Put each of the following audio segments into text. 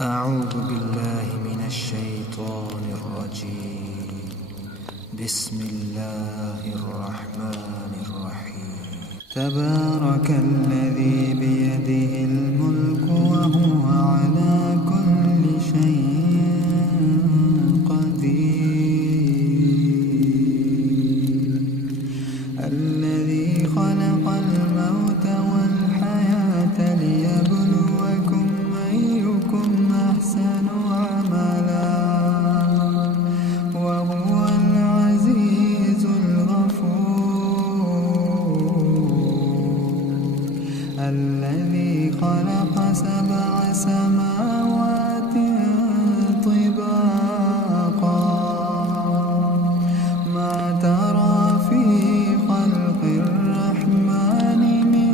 أعوذ بالله من الشيطان الرجيم. بسم الله الرحمن الرحيم. تبارك الذي بيده الملك وهو على كل شيء قدير. الذي خلق الموت والحياة ليبلوكم أيكم أحسن عملا وهو العزيز الغفور. الذي خلق 7 سماوات طباقا ما ترى في خلق الرحمن من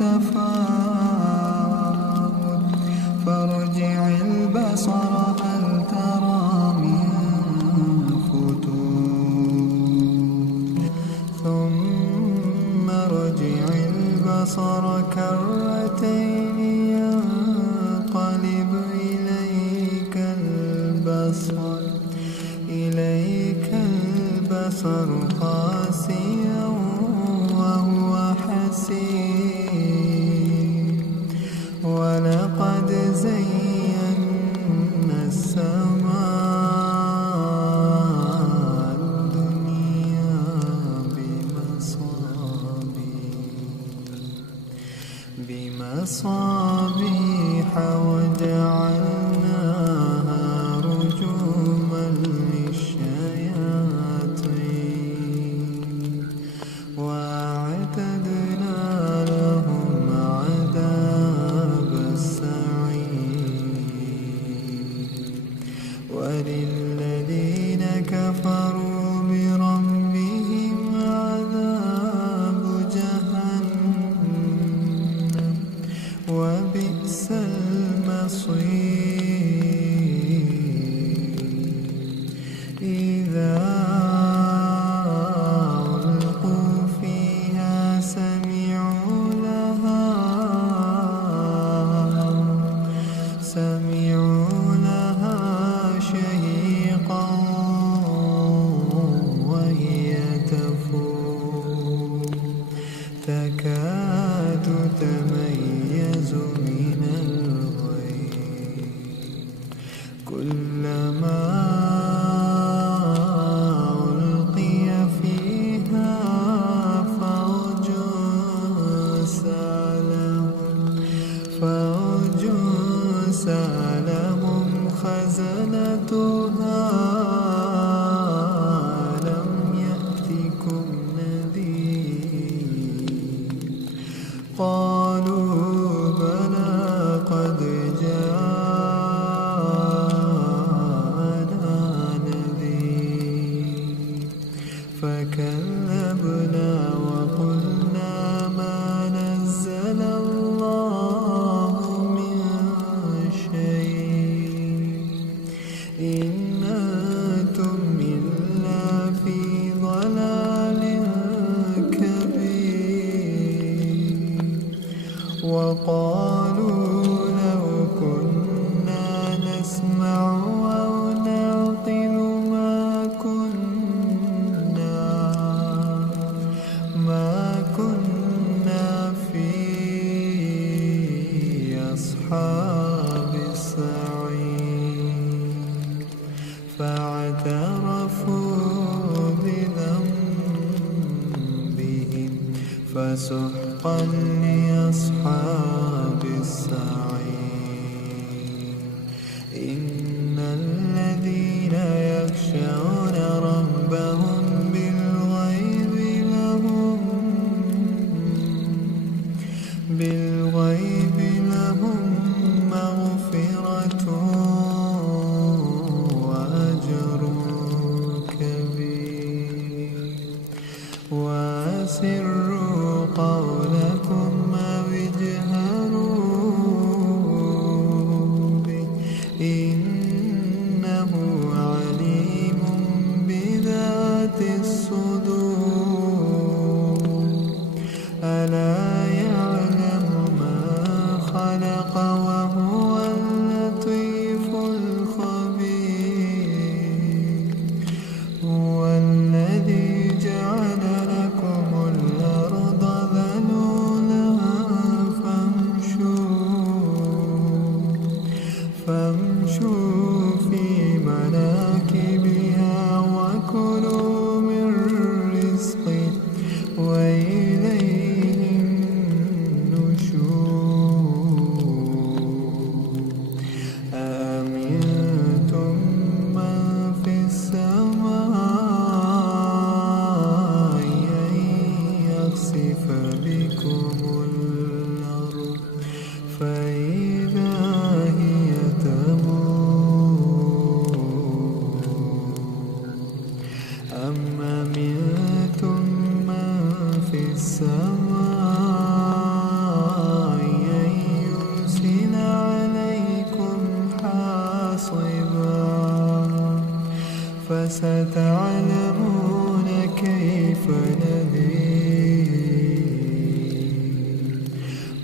تفاوت فارجع البصر هل ترى من فتور ثم ارجع البصر كرتين ينقلب إليك البصر خاسئا وهو حسير. ولقد زينا السماء الدنيا بمصابيح وجعلناها رجوما للشياطين وأعتدنا لهم عذاب السعير. وللذين كفروا بربهم عذاب جهنم وبئس المصير. إذا ألقوا فيها سمعوا لها شهيقا وهي تفور تكاد تميز من الغيظ. كلما ألقي فيها فوج سألهم خزنتها ألم يأتكم نذير. قالوا بلى قد جاءنا نذير فكذبنا وقلنا ما نزل الله من شيء إن أنتم إلا في ضلال كبير. وقالوا لو كنا نسمع أو نعقل ما كنا في أصحاب السعير. فاعترفوا بذنبهم فسحقا لأصحاب السعير. إن الذين يخشون ربهم بالغيب لهم مغفرة وأجر كبير. وأسروا قولكم أو اجهروا فستعلمون كيف نذير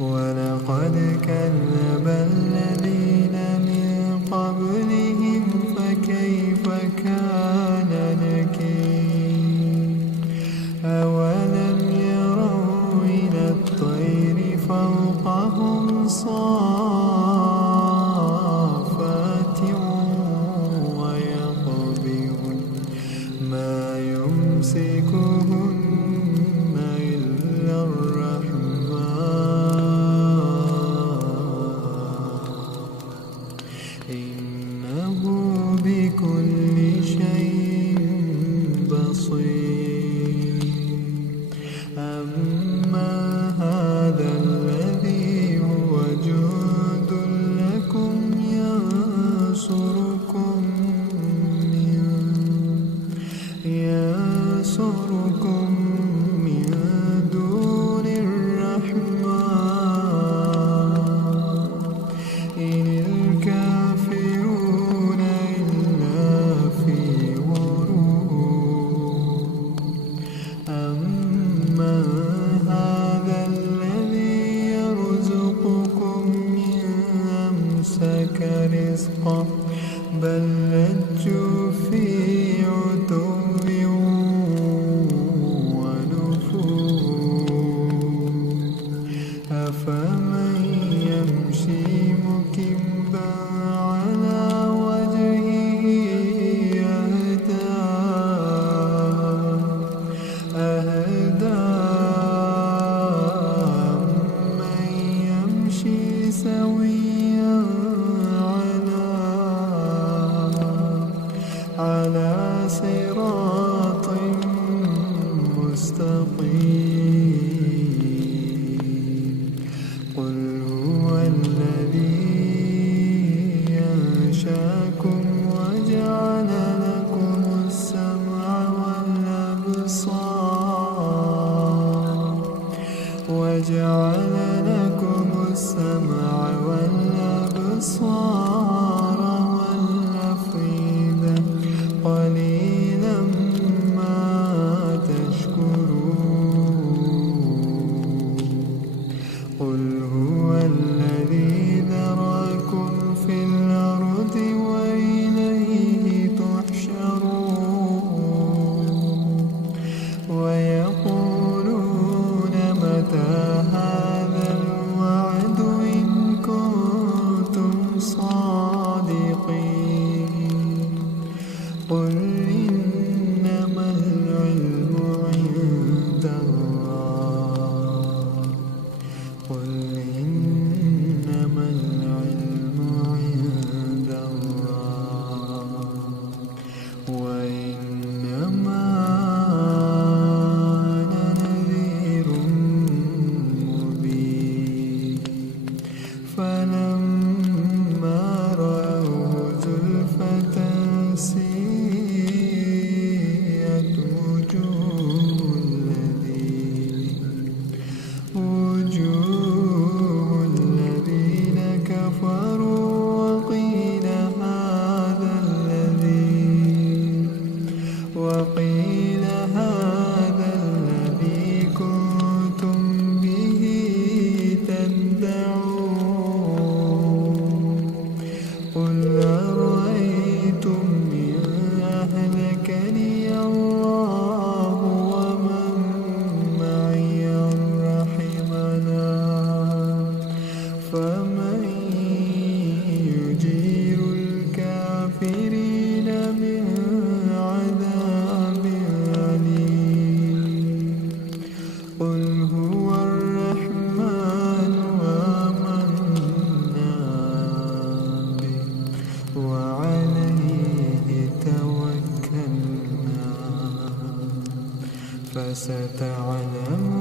ولقد كذب الذين من قبلهم فكيف كان نكير أولم يروا إلى الطير فوقهم صافات ويقبضن ما يمسكهن إلا الرحمن إنه بكل شيء بصير أما هذا الذي هو جند لكم ينصركم من دون الرحمن إن الكافرون إلا في غرور أما هذا الذي يرزقكم إن أمسك رزقه بل لجوا في عتو ونفور أفمن يمشي مكبا على وجهه أهدى من يمشي سويا على صراط مستقيم قل هو الذي أنشأكم وجعل لكم السمع والأبصار والأفئدة قليلا ما تشكرون قل هو الذي ذرأكم في الأرض وإليه تحشرون ويقولون متى هذا الوعد إن كنتم صادقين قل إنما العلم عند الله قل إنما العلم عند الله وإنما أنا نذير مبين فلما رأوه زلفة سيئت وجوه الذين كفروا وقيل هذا الذي كنتم به تدعون قل أرأيتم إن أهلكني الله ومن معي رحمنا فمن يجير الكافرين من عذاب أليم قل هو الرحمن آمنا به وعليه توكلنا فستعلمون